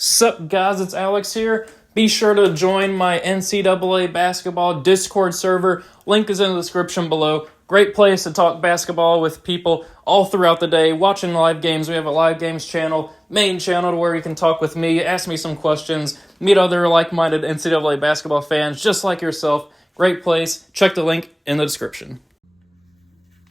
Sup guys, it's Alex here. Be sure to join my NCAA basketball Discord server. Link is in the description below. Great place to talk basketball with people all throughout the day, watching live games. We have a live games channel, main channel to where you can talk with me, ask me some questions, meet other like-minded NCAA basketball fans just like yourself. Great place. Check the link in the description.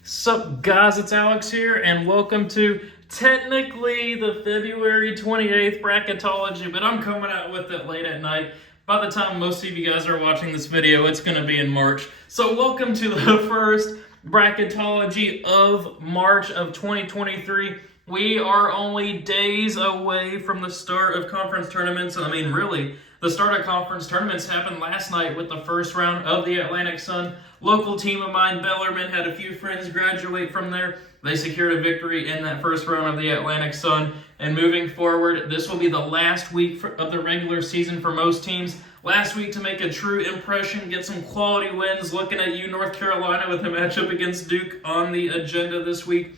Sup guys, it's Alex here, and welcome to technically the February 28th Bracketology, but I'm coming out with it late at night. By the time most of you guys are watching this video, it's going to be in March. So welcome to the first Bracketology of March of 2023. We are only days away from the start of conference tournaments, and I mean really, the start of conference tournaments happened last night with the first round of the Atlantic Sun. Local team of mine, Bellarmine, had a few friends graduate from there. They secured a victory in that first round of the Atlantic Sun. And moving forward, this will be the last week of the regular season for most teams. Last week to make a true impression, get some quality wins. Looking at you, North Carolina, with a matchup against Duke on the agenda this week.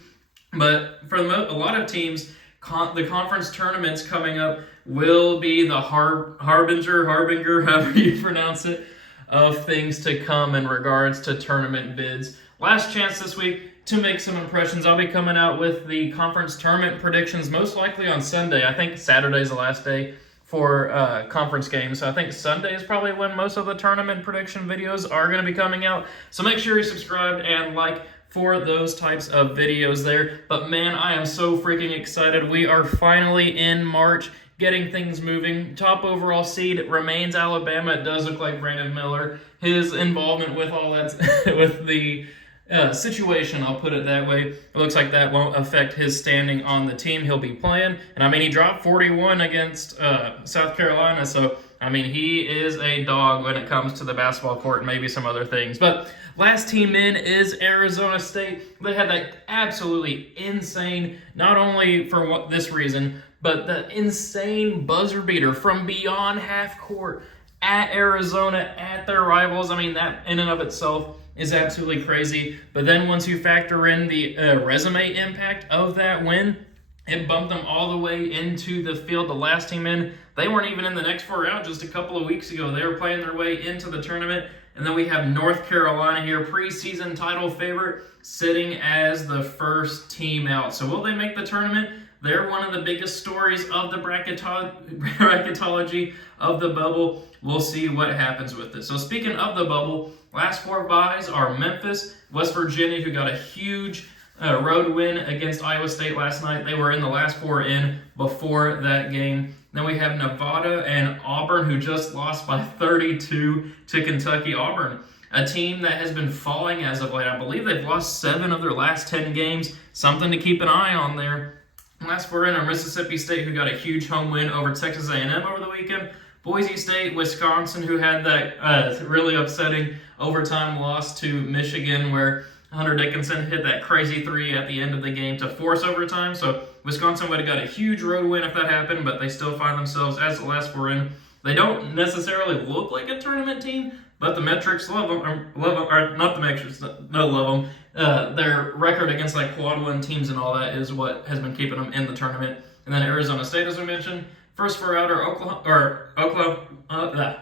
But for a lot of teams, the conference tournaments coming up will be the harbinger, however you pronounce it, of things to come in regards to tournament bids. Last chance this week to make some impressions. I'll be coming out with the conference tournament predictions most likely on Sunday. I think Saturday's the last day for conference games. So I think Sunday is probably when most of the tournament prediction videos are going to be coming out. So make sure you're subscribed and like for those types of videos there. But man, I am so freaking excited. We are finally in March, getting things moving. Top overall seed remains Alabama. It does look like Brandon Miller, his involvement with all that, with the situation, I'll put it that way. It looks like that won't affect his standing on the team he'll be playing. And I mean, he dropped 41 against South Carolina, so I mean, he is a dog when it comes to the basketball court and maybe some other things. But last team in is Arizona State. They had that absolutely insane, not only for this reason, but the insane buzzer beater from beyond half court at Arizona, at their rivals. I mean, that in and of itself is absolutely crazy. But then once you factor in the resume impact of that win, it bumped them all the way into the field. The last team in, they weren't even in the next four out just a couple of weeks ago. They were playing their way into the tournament. And then we have North Carolina here, preseason title favorite, sitting as the first team out. So will they make the tournament? They're one of the biggest stories of the bracketology of the bubble. We'll see what happens with this. So speaking of the bubble, last four byes are Memphis, West Virginia, who got a huge road win against Iowa State last night. They were in the last four in before that game. Then we have Nevada and Auburn, who just lost by 32 to Kentucky. Auburn, a team that has been falling as of late. I believe they've lost 7 of their last 10 games. Something to keep an eye on there. Last four in are Mississippi State, who got a huge home win over Texas A&M over the weekend. Boise State, Wisconsin, who had that really upsetting overtime loss to Michigan, where Hunter Dickinson hit that crazy three at the end of the game to force overtime. So Wisconsin would have got a huge road win if that happened, but they still find themselves as the last four in. They don't necessarily look like a tournament team, but the metrics love them, or not the metrics, no, love them. Their record against like quad one teams and all that is what has been keeping them in the tournament. And then Arizona State, as I mentioned, first four out are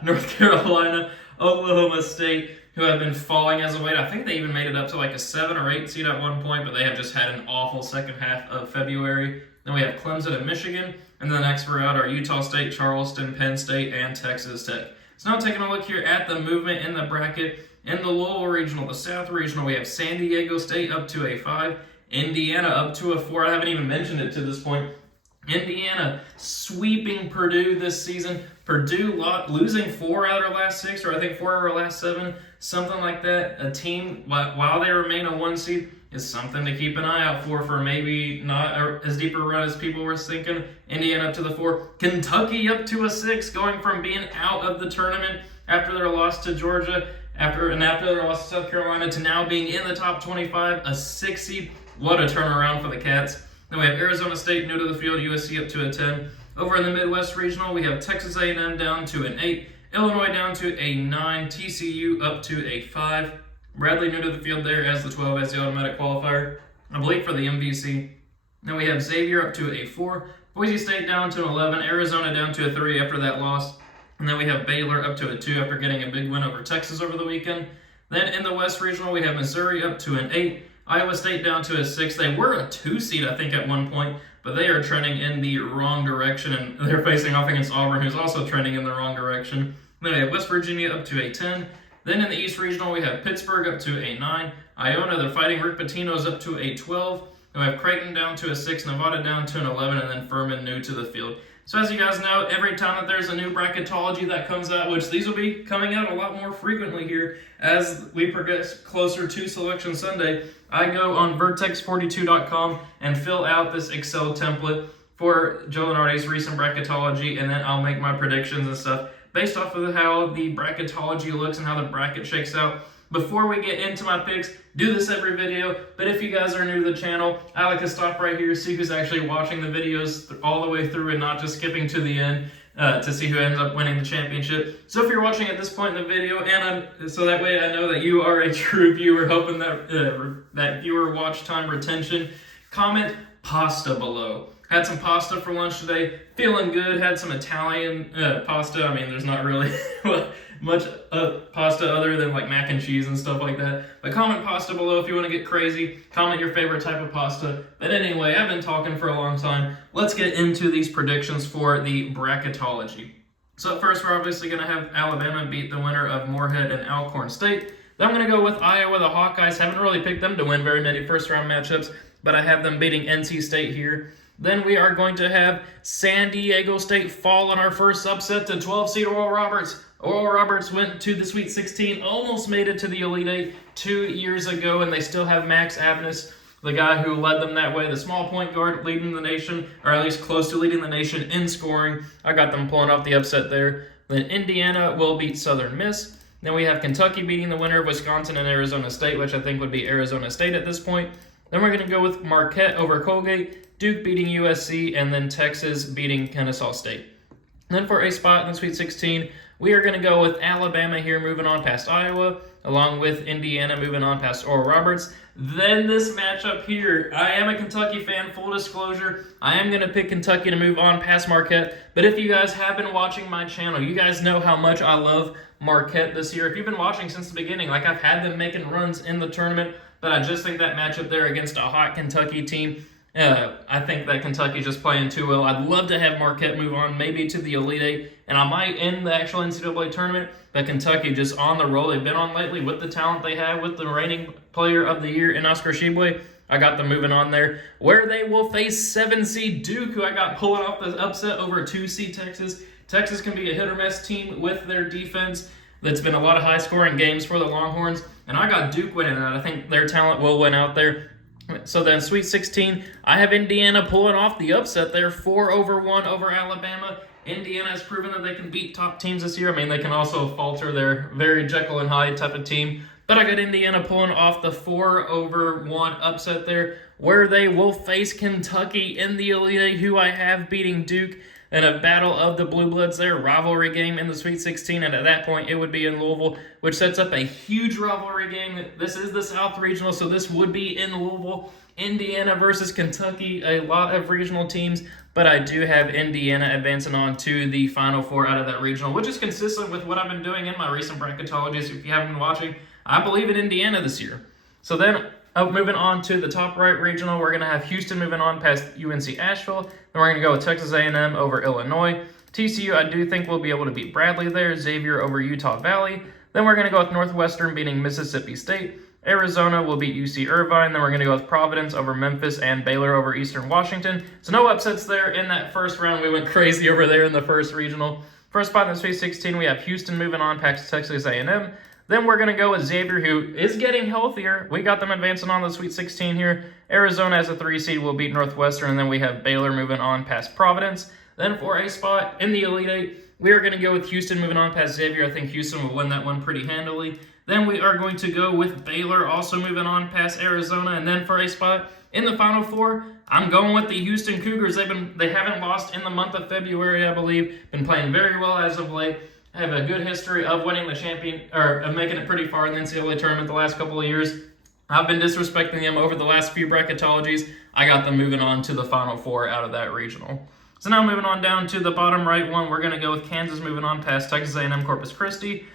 North Carolina, Oklahoma State, who have been falling as of late. I think they even made it up to like a 7 or 8 seed at one point, but they have just had an awful second half of February. Then we have Clemson and Michigan, and the next four out are Utah State, Charleston, Penn State, and Texas Tech. So now taking a look here at the movement in the bracket. In the Louisville Regional, the South Regional, we have San Diego State up to a 5, Indiana up to a 4. I haven't even mentioned it to this point. Indiana sweeping Purdue this season. Purdue losing 4 out of their last 6, or I think 4 out of their last 7, something like that. A team, while they remain a 1 seed, is something to keep an eye out for maybe not as deep a run as people were thinking. Indiana up to the 4. Kentucky up to a 6, going from being out of the tournament after their loss to Georgia, after their loss to South Carolina, to now being in the top 25, a 6 seed. What a turnaround for the Cats. Then we have Arizona State new to the field, USC up to a 10. Over in the Midwest Regional, we have Texas A&M down to an 8, Illinois down to a 9, TCU up to a 5. Bradley new to the field there as the 12 as the automatic qualifier, I believe, for the MVC. Then we have Xavier up to a 4, Boise State down to an 11, Arizona down to a 3 after that loss. And then we have Baylor up to a 2 after getting a big win over Texas over the weekend. Then in the West Regional, we have Missouri up to an 8, Iowa State down to a 6. They were a 2 seed, I think, at one point, but they are trending in the wrong direction, and they're facing off against Auburn, who's also trending in the wrong direction. Then we have West Virginia up to a 10. Then in the East Regional, we have Pittsburgh up to a 9. Iona, they're fighting Rick Pitino's up to a 12. Then we have Creighton down to a 6, Nevada down to an 11, and then Furman new to the field. So as you guys know, every time that there's a new bracketology that comes out, which these will be coming out a lot more frequently here as we progress closer to Selection Sunday, I go on vertex42.com and fill out this Excel template for Joe Lunardi's recent bracketology, and then I'll make my predictions and stuff based off of how the bracketology looks and how the bracket shakes out. Before we get into my picks, do this every video, but if you guys are new to the channel, I like to stop right here, see who's actually watching the videos all the way through and not just skipping to the end to see who ends up winning the championship. So if you're watching at this point in the video, so that way I know that you are a true viewer, hoping that that viewer watch time retention, comment pasta below. Had some pasta for lunch today, feeling good. Had some Italian pasta. I mean, there's not really much pasta other than like mac and cheese and stuff like that. But comment pasta below if you want to get crazy. Comment your favorite type of pasta. But anyway, I've been talking for a long time. Let's get into these predictions for the bracketology. So first, we're obviously going to have Alabama beat the winner of Moorhead and Alcorn State. Then I'm going to go with Iowa. The Hawkeyes, haven't really picked them to win very many first-round matchups, but I have them beating NC State here. Then we are going to have San Diego State fall in our first upset to 12-seed Oral Roberts. Oral Roberts went to the Sweet 16, almost made it to the Elite Eight 2 years ago, and they still have Max Abness, the guy who led them that way, the small point guard leading the nation, or at least close to leading the nation in scoring. I got them pulling off the upset there. Then Indiana will beat Southern Miss. Then we have Kentucky beating the winner of Wisconsin and Arizona State, which I think would be Arizona State at this point. Then we're going to go with Marquette over Colgate, Duke beating USC, and then Texas beating Kennesaw State. Then for a spot in the Sweet 16, we are going to go with Alabama here, moving on past Iowa, along with Indiana moving on past Oral Roberts. Then this matchup here, I am a Kentucky fan, full disclosure. I am going to pick Kentucky to move on past Marquette. But if you guys have been watching my channel, you guys know how much I love Marquette this year. If you've been watching since the beginning, like I've had them making runs in the tournament, but I just think that matchup there against a hot Kentucky team, I think that Kentucky's just playing too well. I'd love to have Marquette move on, maybe to the Elite Eight, and I might end the actual NCAA tournament, but Kentucky just on the roll. They've been on lately with the talent they have, with the reigning player of the year in Oscar Tshiebwe. I got them moving on there, where they will face 7-seed Duke, who I got pulling off the upset over 2-seed Texas. Texas can be a hit-or-miss team with their defense. That's been a lot of high-scoring games for the Longhorns, and I got Duke winning that. I think their talent will win out there. So then Sweet 16, I have Indiana pulling off the upset there, 4-1 over Alabama. Indiana has proven that they can beat top teams this year. I mean, they can also falter. They're very Jekyll and Hyde type of team. But I got Indiana pulling off the 4-1 upset there, where they will face Kentucky in the Elite Eight, who I have beating Duke in a battle of the Blue Bloods there, rivalry game in the Sweet 16, and at that point it would be in Louisville, which sets up a huge rivalry game. This is the South Regional, so this would be in Louisville. Indiana versus Kentucky, a lot of regional teams, but I do have Indiana advancing on to the Final Four out of that regional, which is consistent with what I've been doing in my recent bracketologies. If you haven't been watching, I believe in Indiana this year. So then, moving on to the top right regional, we're going to have Houston moving on past UNC Asheville. Then we're going to go with Texas A&M over Illinois. TCU, I do think we'll be able to beat Bradley there. Xavier over Utah Valley. Then we're going to go with Northwestern beating Mississippi State. Arizona will beat UC Irvine. Then we're going to go with Providence over Memphis and Baylor over Eastern Washington. So no upsets there in that first round. We went crazy over there in the first regional. First spot in the Sweet 16, we have Houston moving on past Texas A&M. Then we're going to go with Xavier, who is getting healthier. We got them advancing on the Sweet 16 here. Arizona as a 3-seed will beat Northwestern, and then we have Baylor moving on past Providence. Then for a spot in the Elite Eight, we are going to go with Houston moving on past Xavier. I think Houston will win that one pretty handily. Then we are going to go with Baylor also moving on past Arizona. And then for a spot in the Final Four, I'm going with the Houston Cougars. They haven't lost in the month of February, I believe. Been playing very well as of late. Have a good history of winning the of making it pretty far in the NCAA tournament the last couple of years. I've been disrespecting them over the last few bracketologies. I got them moving on to the Final Four out of that regional. So now moving on down to the bottom right one, we're going to go with Kansas moving on past Texas A&M Corpus Christi.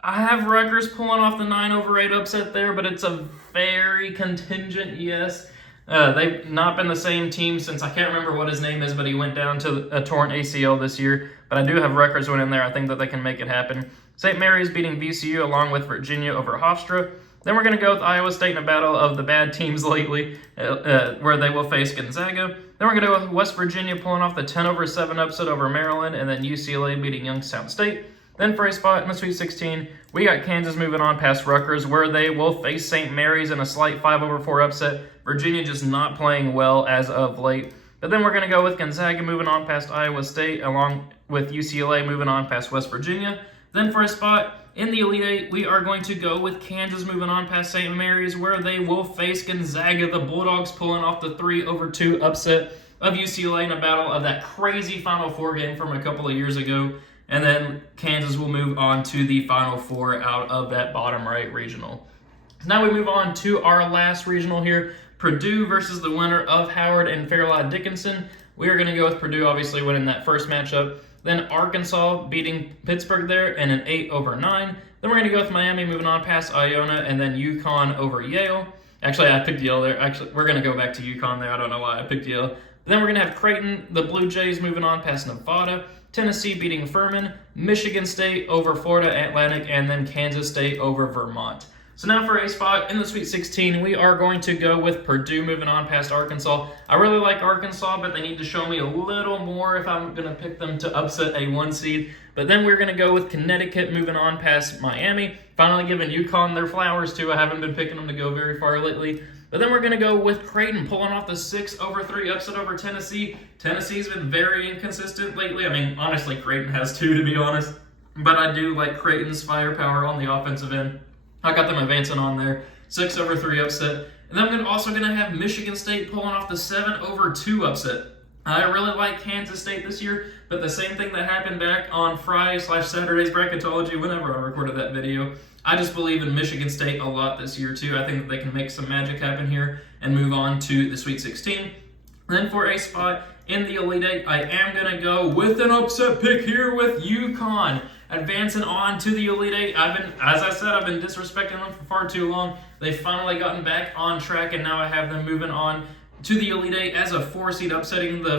I have Rutgers pulling off the 9/8 upset there, but it's a very contingent yes. They've not been the same team since, I can't remember what his name is, but he went down to a torn ACL this year. But I do have Rutgers winning there. I think that they can make it happen. St. Mary's beating VCU along with Virginia over Hofstra. Then we're going to go with Iowa State in a battle of the bad teams lately, where they will face Gonzaga. Then we're going to go with West Virginia pulling off the 10/7 upset over Maryland, and then UCLA beating Youngstown State. Then for a spot in the Sweet 16, we got Kansas moving on past Rutgers, where they will face St. Mary's in a slight 5/4 upset. Virginia just not playing well as of late. But then we're going to go with Gonzaga moving on past Iowa State, along with UCLA moving on past West Virginia. Then for a spot in the Elite Eight, we are going to go with Kansas moving on past St. Mary's, where they will face Gonzaga, the Bulldogs pulling off the 3/2 upset of UCLA in a battle of that crazy Final Four game from a couple of years ago. And then Kansas will move on to the Final Four out of that bottom right regional. Now we move on to our last regional here, Purdue versus the winner of Howard and Fairleigh Dickinson. We are going to go with Purdue, obviously winning that first matchup. Then Arkansas beating Pittsburgh there in an 8/9. Then we're going to go with Miami moving on past Iona, and then UConn over Yale. Actually, I picked Yale there. Actually, we're going to go back to UConn there. I don't know why I picked Yale. Then we're going to have Creighton, the Blue Jays, moving on past Nevada. Tennessee beating Furman, Michigan State over Florida Atlantic, and then Kansas State over Vermont. So now for a spot in the Sweet 16, we are going to go with Purdue moving on past Arkansas. I really like Arkansas, but they need to show me a little more if I'm going to pick them to upset a 1 seed. But then we're going to go with Connecticut moving on past Miami. Finally giving UConn their flowers too. I haven't been picking them to go very far lately. But then we're going to go with Creighton pulling off the 6/3 upset over Tennessee. Tennessee's been very inconsistent lately. I mean, honestly, Creighton has two, to be honest. But I do like Creighton's firepower on the offensive end. I got them advancing on there. 6/3 upset. And then I'm also going to have Michigan State pulling off the 7/2 upset. I really like Kansas State this year, but the same thing that happened back on Friday/Saturday's Bracketology, whenever I recorded that video, I just believe in Michigan State a lot this year too. I think that they can make some magic happen here and move on to the Sweet 16. Then for a spot in the Elite Eight, I am going to go with an upset pick here with UConn. Advancing on to the Elite Eight. As I said, I've been disrespecting them for far too long. They've finally gotten back on track, and now I have them moving on to the Elite Eight as a 4 seed, upsetting the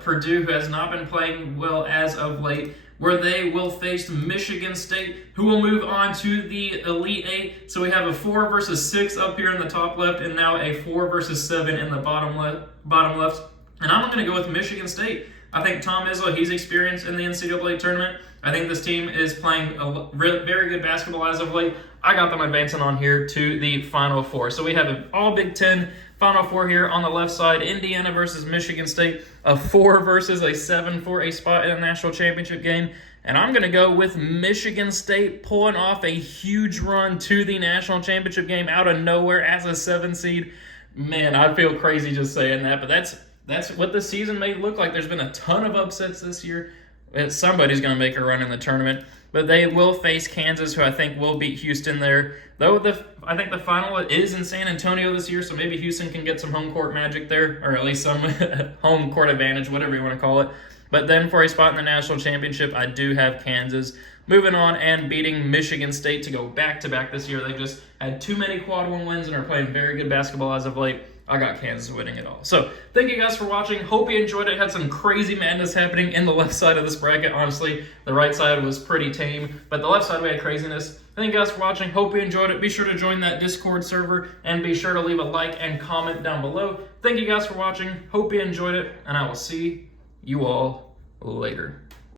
Purdue, who has not been playing well as of late, where they will face Michigan State, who will move on to the Elite Eight. So we have a 4 versus 6 up here in the top left, and now a 4 versus 7 in the bottom left. And I'm going to go with Michigan State. I think Tom Izzo, he's experienced in the NCAA tournament. I think this team is playing very good basketball as of late. I got them advancing on here to the Final Four. So we have an all Big Ten Final Four here on the left side. Indiana versus Michigan State, a 4 versus a 7 for a spot in a national championship game. And I'm going to go with Michigan State pulling off a huge run to the national championship game out of nowhere as a 7 seed. Man, I feel crazy just saying that, but that's what the season may look like. There's been a ton of upsets this year. Somebody's going to make a run in the tournament. But they will face Kansas, who I think will beat Houston there. Though I think the final is in San Antonio this year, so maybe Houston can get some home court magic there, or at least some home court advantage, whatever you want to call it. But then for a spot in the national championship, I do have Kansas moving on and beating Michigan State to go back-to-back this year. They've just had too many quad 1 wins and are playing very good basketball as of late. I got Kansas winning it all. So thank you guys for watching. Hope you enjoyed it. Had some crazy madness happening in the left side of this bracket. Honestly, the right side was pretty tame, but the left side we had craziness. Thank you guys for watching. Hope you enjoyed it. Be sure to join that Discord server and be sure to leave a like and comment down below. Thank you guys for watching. Hope you enjoyed it, and I will see you all later.